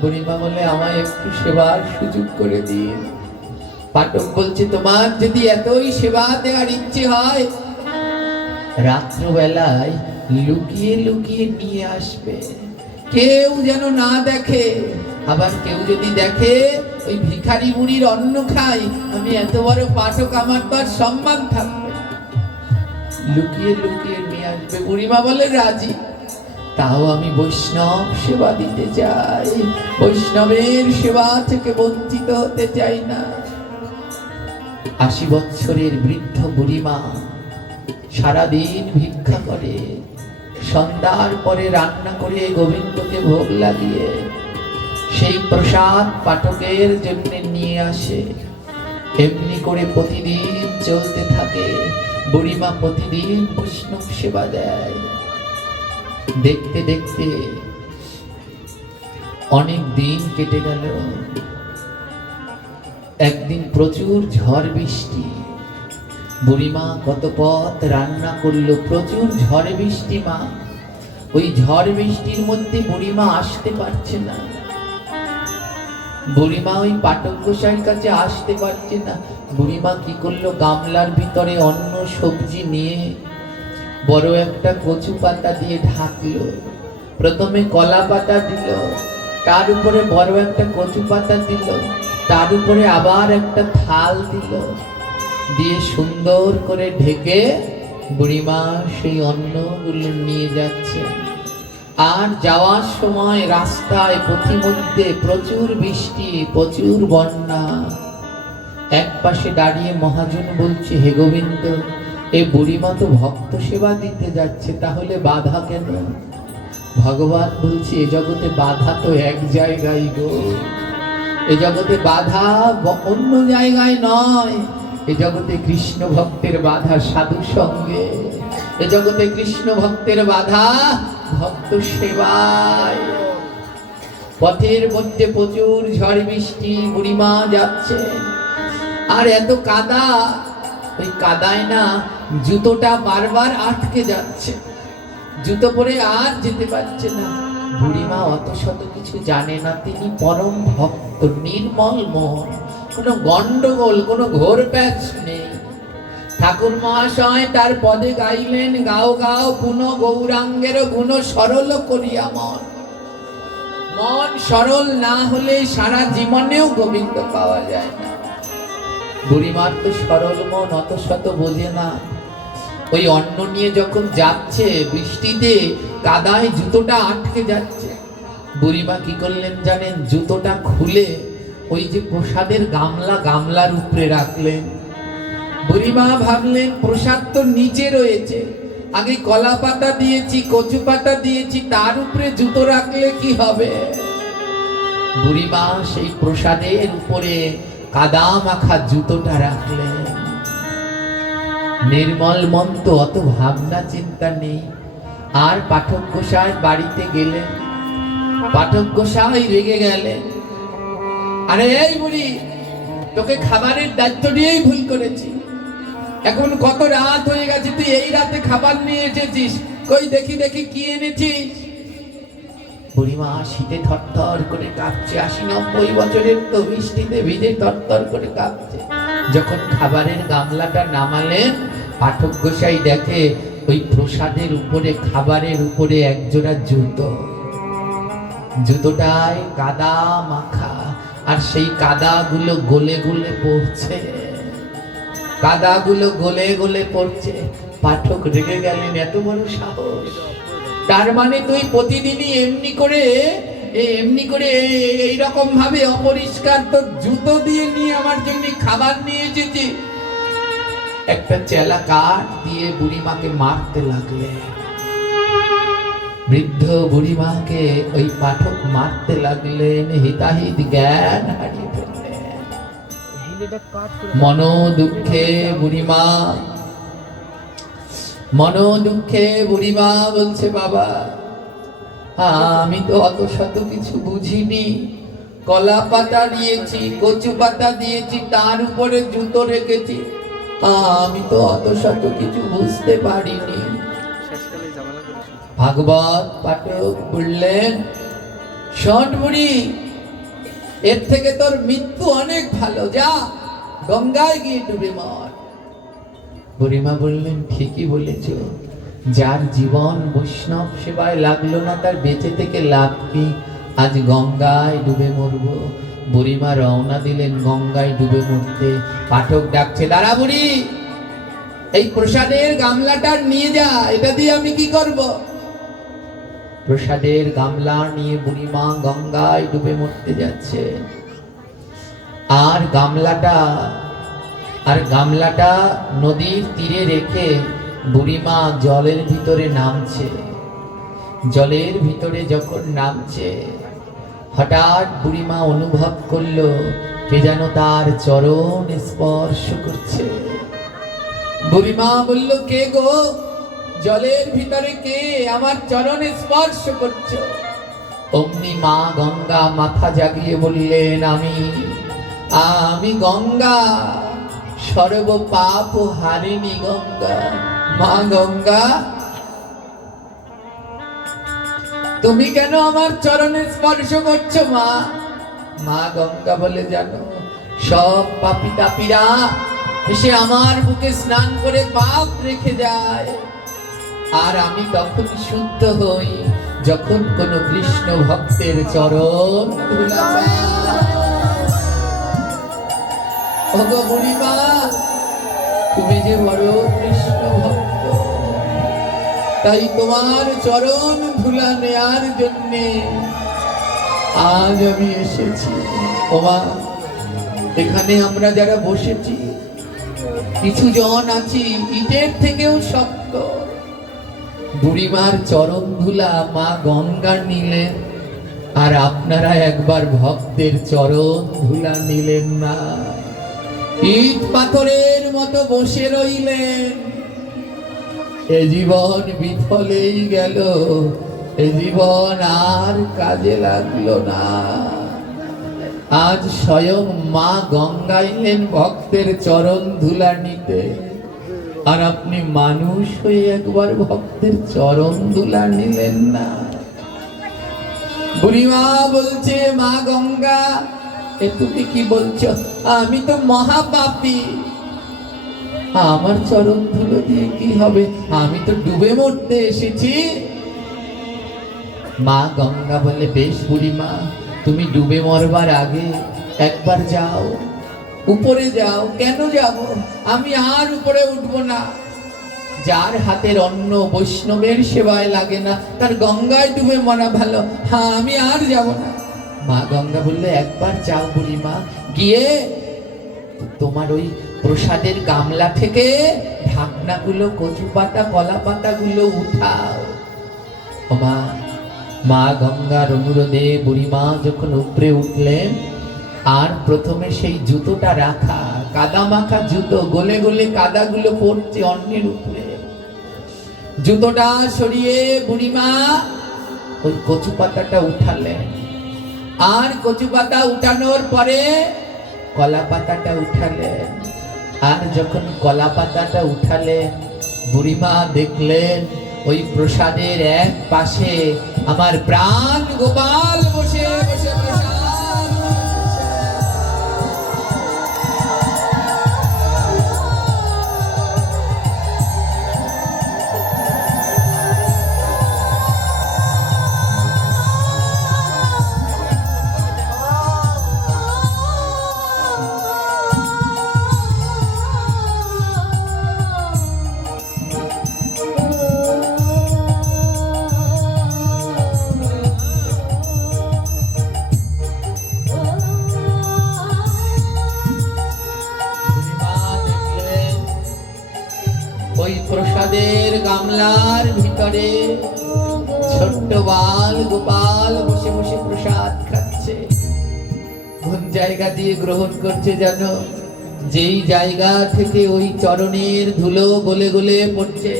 বুড়িমা বলে, আমায় একটু সেবার সুযোগ করে দিন। পাঠক বলছে, তোমার যদি এতই সেবা দেওয়ার ইচ্ছে হয় রাত্রবেলায় লুকিয়ে লুকিয়ে নিয়ে আসবে, কেউ যেন না দেখে। আবার কেউ যদি দেখে ওই ভিখারি বুড়ির অন্ন খাই, আমি এত বড় পাঠক, আমার তো আর সম্মান থাকবে। লুকিয়ে লুকিয়ে নিয়ে আসবে। বুড়িমা বলে, রাজি, তাও আমি বৈষ্ণব সেবা দিতে চাই, বৈষ্ণবের সেবা থেকে বঞ্চিত হতে চাই না। 80 বৎসরের বৃদ্ধ বুড়িমা সারাদিন ভিক্ষা করে, সন্ধ্যার পরে রান্না করে গোবিন্দকে ভোগ লাগিয়ে সেই প্রসাদ পাঠকের জন্য নিয়ে আসে। এমনি করে প্রতিদিন চলতে থাকে। বুড়িমা প্রতিদিন বৈষ্ণব সেবা দেয়। দেখতে দেখতে অনেক দিন কেটে গেল। একদিন প্রচুর ঝড় বৃষ্টি, বুড়িমা কত পথ রান্না করলো, প্রচুর ঝড় বৃষ্টি। মা, ওই ঝড় বৃষ্টির মধ্যে বুড়িমা আসতে পারছে না। বুড়িমা ওই পাঠক গোসাইয়ের কাছে আসতে পারছে না। বুড়িমা কি করলো, গামলার ভিতরে অন্য সবজি নিয়ে বড় একটা কচু পাতা দিয়ে ঢাকলো। প্রথমে কলা পাতা দিল, তার উপরে বড় একটা কচু পাতা দিল, তার উপরে আবার একটা থাল দিল, দিয়ে সুন্দর করে ঢেকে বুড়িমা সেই অন্নগুলো নিয়ে যাচ্ছে। আর যাওয়ার সময় রাস্তায় পথিমধ্যে প্রচুর বৃষ্টি, প্রচুর বন্যা। এক পাশে দাঁড়িয়ে মহাজন বলছে, হে গোবিন্দ, এ বুড়িমা তো ভক্ত সেবা দিতে যাচ্ছে, তাহলে বাধা কেন? ভগবান বলছে, এ জগতে বাধা তো এক জায়গায় গো, এ জগতে বাধা অন্য জায়গায় নয়। এ জগতে কৃষ্ণ ভক্তের বাধা সাধু সঙ্গে, এ জগতে কৃষ্ণ ভক্তের বাধা ভক্ত সেবায়। পথের মধ্যে প্রচুর ঝড় বৃষ্টি, বুড়িমা যাচ্ছে, আর এত কাদা, ওই কাদায় না জুতোটা বারবার আটকে যাচ্ছে, জুতো পরে আর যেতে পারছে না। বুড়িমা অত শত কিছু জানে না, তিনি পরম ভক্ত, নির্মল মন, কোনো গন্ডগোল, কোনো ঘোর প্যাচ নেই। ঠাকুর মহাশয় তার পদে গাইলেন, গাও গাও পুন গৌরাঙ্গের গুণ সরল করিয়া মন। মন সরল না হলে সারা জীবনেও গোবিন্দ পাওয়া যায় না। বুড়িমার তো সরল মন, অত শত বোঝে না। ওই অন্ন নিয়ে যখন যাচ্ছে বৃষ্টিতে কাদায় জুতোটা আটকে যাচ্ছে, বুড়িমা কি করলেন জানেন? জুতোটা খুলে ওই যে প্রসাদের গামলা, গামলার উপরে রাখলেন। বুড়িমা ভাবলেন, প্রসাদ তো নিচে রয়েছে, আগে কলা পাতা দিয়েছি, কচু পাতা দিয়েছি, তার উপরে জুতো রাখলে কি হবে? বুড়িমা সেই প্রসাদের উপরে কাদা মাখা জুতোটা রাখলেন। নির্মল মন তো অত ভাবনা চিন্তা নেই। আর পাঠক গোসাই বাড়িতে গেলেন। পাঠক গোসাই রেগে গেলেন, আরে এই বুড়ি, তোকে খাবারের দায়িত্ব নিয়েই ভুল করেছি, এখন কত রাত হয়ে গেছে, তুই এই রাতে খাবার নিয়ে এসেছিস, কই দেখি দেখি কি এনেছিস? বুড়িমা শীতে থরথর করে কাঁপছে, 80-90 বছরের তো, বৃষ্টিতে ভিজে থরথর করে কাঁপছে। যখন খাবারের গামলাটা নামালেন, পাঠক গোসাই দেখে ওই প্রসাদের উপরে, খাবারের উপরে একজোড়া জুতো, জুতোটায় কাদা মাখা, আর সেই কাদাগুলো গলে গলে পড়ছে, কাদাগুলো গলে গলে পড়ছে। পাঠক রেগে গেলেন, এত বড় সাহস, তার মানে তুই প্রতিদিনই এমনি করে এইরকম ভাবে অপরিষ্কার তো জুতো দিয়ে নিয়ে আমার জন্য খাবার নিয়ে এসেছি। একটা চেলা কাঠ দিয়ে বুড়িমাকে মারতে লাগলেন। বৃদ্ধ বুড়িমাকে ওই পাঠক মারতে লাগলেন, হিতাহিত জ্ঞান হারিয়ে ফেললেন। মনো দুঃখে বুড়িমা বলছে, বাবা আমি তো অত শত কিছু বুঝিনি, কলা পাতা দিয়েছি, কচু পাতা দিয়েছি, তার উপরে জুতো রেখেছি, আমি তো অত শত কিছু বুঝতে পারিনি। ভাগবত পাঠক বললেন, শোন বুড়ি, এর থেকে তোর মৃত্যু অনেক ভালো, যা গঙ্গায় গিয়ে ডুবে মর। বুড়িমা বললেন, ঠিকই বলেছ, যার জীবন বৈষ্ণব সেবায় লাগলো না তার বেঁচে থেকে লাভ কি, আজ গঙ্গায় ডুবে মরবো। বুড়িমা রওনা দিলেন গঙ্গায় ডুবে মরতে। পাঠক ডাকছে, দাঁড়া বুড়ি, এই প্রসাদের গামলাটা নিয়ে যা, এটা দিয়ে আমি কি করব? প্রসাদের গামলা নিয়ে বুড়িমা গঙ্গায় ডুবে মরতে যাচ্ছে। আর গামলাটা নদীর তীরে রেখে বুড়িমা জলের ভিতরে নামছে। জলের ভিতরে যখন নামছে, হঠাৎ বুড়িমা অনুভব করলো কে যেন তার চরণ স্পর্শ করছে। বুড়িমা বলল, কে গো, জলের ভিতরে কে আমার চরণ স্পর্শ করছো? অমনি মা গঙ্গা মাথা জাগিয়ে বললেন, আমি গঙ্গা, সর্ব পাপ হারিনি গঙ্গা। মা গঙ্গা, তুমি কেন আমার চরণে স্পর্শ করছো? মা গঙ্গা বলে, জানো, সব পাপী তাপীরা এসে আমার বুকে স্নান করে পাপ রেখে যায়, আর আমি তখন শুদ্ধ হই যখন কোন কৃষ্ণ ভক্তের চরণ ধুলা পাই। ওগো বুড়িমা, তুমি যে বড় কৃষ্ণ ভক্ত, তাই তোমার চরণ ধুলা নেয়ার জন্যে আজ আমি এসেছি। ওমা, এখানে আমরা যারা বসেছি কিছু জন আছি ইটের থেকেও শক্ত। বুড়িমার চরণ ধুলা মা গঙ্গা নিলেন, আর আপনারা একবার ভক্তের চরণ ধুলা নিলেন না, ইট পাথরের মতো বসে রইলেন। এ জীবন বিফলেই গেল, এ জীবন আর কাজে লাগলো না। আজ স্বয়ং মা গঙ্গা এলেন ভক্তের চরণ ধুলা নিতে, আর আপনি মানুষ হয়ে একবার ভক্তের চরণ ধুলা নিলেন না। বুড়িমা বলছে, মা গঙ্গা, এ তুমি কি বলছো? আমি তো মহাপাপী, আমার চরণ ধুলো দিয়ে কি হবে? আমি তো ডুবে মরতে এসেছি। মা গঙ্গা বলে, বেশ বুড়িমা, তুমি ডুবে মরবার আগে একবার যাও, উপরে যাও। কেন যাব? আমি আর উপরে উঠবো না। যার হাতের অন্ন বৈষ্ণবের সেবায় লাগে না, তার গঙ্গায় ডুবে মরা ভালো। হ্যাঁ, আমি আর যাব না। মা গঙ্গা বললে, একবার যাও বুড়িমা, গিয়ে তোমার ওই প্রসাদের গামলা থেকে ঢাকনাগুলো, কচু পাতা, কলা পাতাগুলো উঠাও। মা গঙ্গার অনুরোধে বুড়িমা যখন উপরে উঠলেন, আর প্রথমে সেই জুতোটা রাখা, কাদা মাখা জুতো, গলে গলে কাদাগুলো পড়ছে অন্যের উপরে, জুতোটা সরিয়ে বুড়িমা ওই কচু পাতাটা উঠালেন। আর কচু পাতা উঠানোর পরে কলা পাতাটা উঠালেন। আর যখন কলা পাতাটা উঠালেন, বুড়িমা দেখলেন ওই প্রসাদের এক পাশে আমার প্রাণ গোপাল বসে বসে প্রসাদ। প্রসাদের গামলার ভিতরে ছোট্ট বাল গোপাল বসে বসে প্রসাদ খাচ্ছে। কোন জায়গা দিয়ে গ্রহণ করছে জানো? যেই জায়গা থেকে ওই চরণের ধুলো গলে গলে পড়ছে,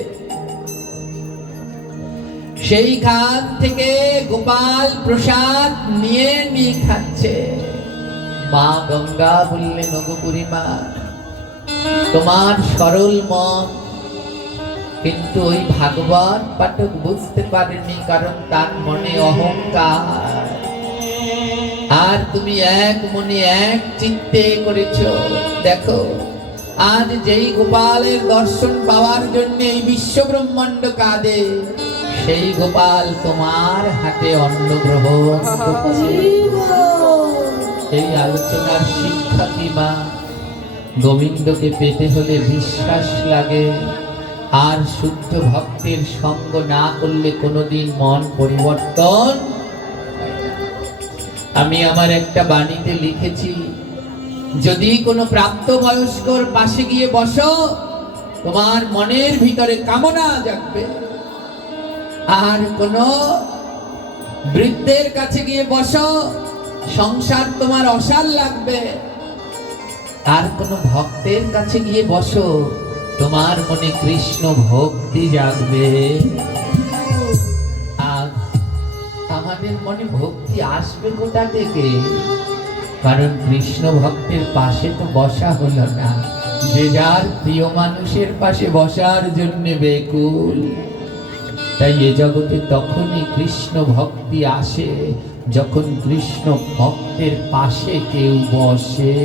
সেইখান থেকে গোপাল প্রসাদ নিয়ে নিয়ে খাচ্ছে। মা গঙ্গা বললেন, ওগো বুড়িমা, তোমার সরল মন, কিন্তু ওই ভাগবত পাঠক বুঝতে পারেনি, কারণ তার মনে অহংকার। আর তুমি এক মনে এক চিত্তে করেছো। দেখো, আজ যেই গোপালের দর্শন পাওয়ার জন্য এই বিশ্ব ব্রহ্মাণ্ড কাঁদে, সেই গোপাল তোমার হাতে অন্ন গ্রহণ করছে। এই আলোচনার শিক্ষা কি মা? গোবিন্দকে পেতে হলে বিশ্বাস লাগে, আর শুদ্ধ ভক্তের সঙ্গ না করলে কোনোদিন মন পরিবর্তন হয় না। আমি আমার একটা বাণীতে লিখেছি, যদি কোনো প্রাপ্তবয়স্কর পাশে গিয়ে বসো, তোমার মনের ভিতরে কামনা জাগবে। আর কোন বৃদ্ধের কাছে গিয়ে বসো, সংসার তোমার অসার লাগবে। আর কোন ভক্তের কাছে গিয়ে বসো, তোমার মনে কৃষ্ণ ভক্তি জাগবে। আজ আমাদের মনে ভক্তি আসবে কোথা থেকে? কারণ কৃষ্ণ ভক্তের পাশে তো বসা হলো না। যে যার প্রিয় মানুষের পাশে বসার জন্য বেকুল। তাই এ জগতে তখনই কৃষ্ণ ভক্তি আসে, যখন কৃষ্ণ ভক্তের পাশে কেউ বসে।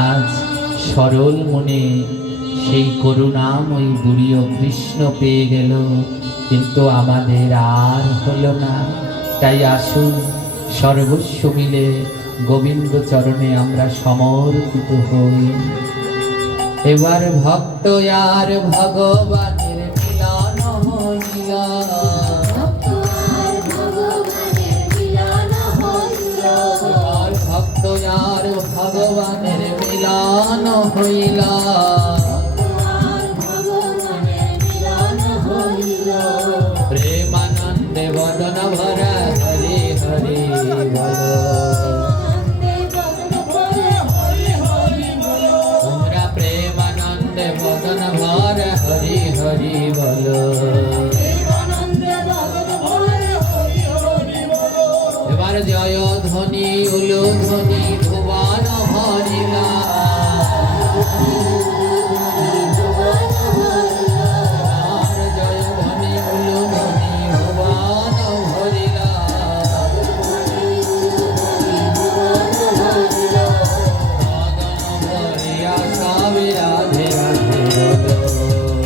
আজ সরল মনে সেই করুণাময়ী বুড়িও কৃষ্ণ পেয়ে গেল, কিন্তু আমাদের আর হলো না। তাই আসুন সর্বস্ব মিলে গোবিন্দ চরণে আমরা সমর্পিত হই। এবার ভক্ত আর ভগবানের মিলন হইল, আর ভক্ত আর ভগবানের মিলন হইল। প্রেমানন্দে বদন ভরা হরি হরি বল, তোমরা প্রেমানন্দে বদন ভরা হরি হরি বল। এবার জয় ধ্বনি উলু ধ্বনি ভুবন হরিলা, জয় ধ্বনি উলু ধ্বনি ভুবন হরিলা। মদন ভরিয়া সবে রাধে রাধে বলো,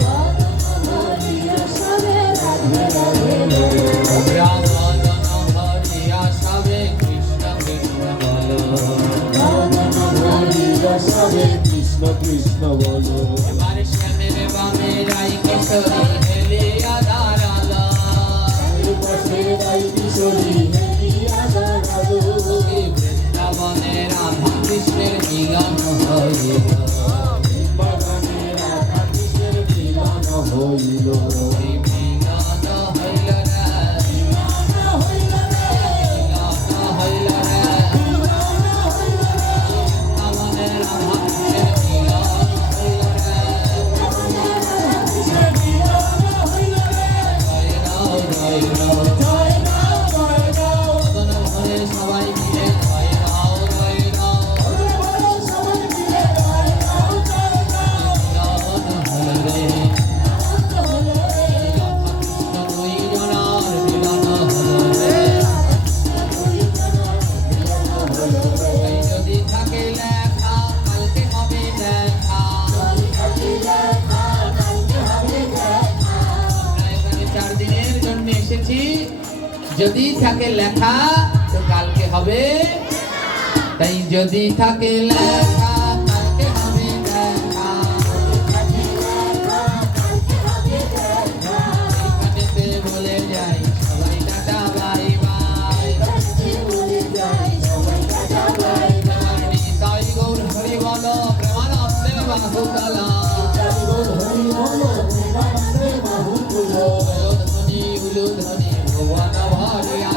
মদন ভরিয়া সবে কৃষ্ণ কৃষ্ণ বলো, সবে কৃষ্ণ কৃষ্ণ বলো। এবার শ্যামের বামে রাই কিশোরী হেলিয়া দাঁড়ালো, বৃন্দাবনে রাধা কৃষ্ণের মিলন হইল, হইল ওই মিলন হইল রে, মিলন হইল রে, বৃন্দাবনে রাধা কৃষ্ণের মিলন হইল রে। জয় রাও জয় রাও, মদন ভরে সবাই মিলে জয় রাও জয় রাও। মিলন হইল রে, দুই জনার মিলন হলো রে। এই যদি থাকে লেখা, কালকে হবে দেখা। আমরা এখানে 4 দিনের জন্য এসেছি, যদি থাকে লেখা তো কালকে হবে। তাই যদি থাকে লেখা, কালকে হবে দেখা। এখানেতে বলে যাই সবাই টাটা বাই বাই। আমার নিতাই গৌর হরি বল, প্রেমানন্দে বাহুতলা। ধনী উলু ধনী ভুবন ভরিয়া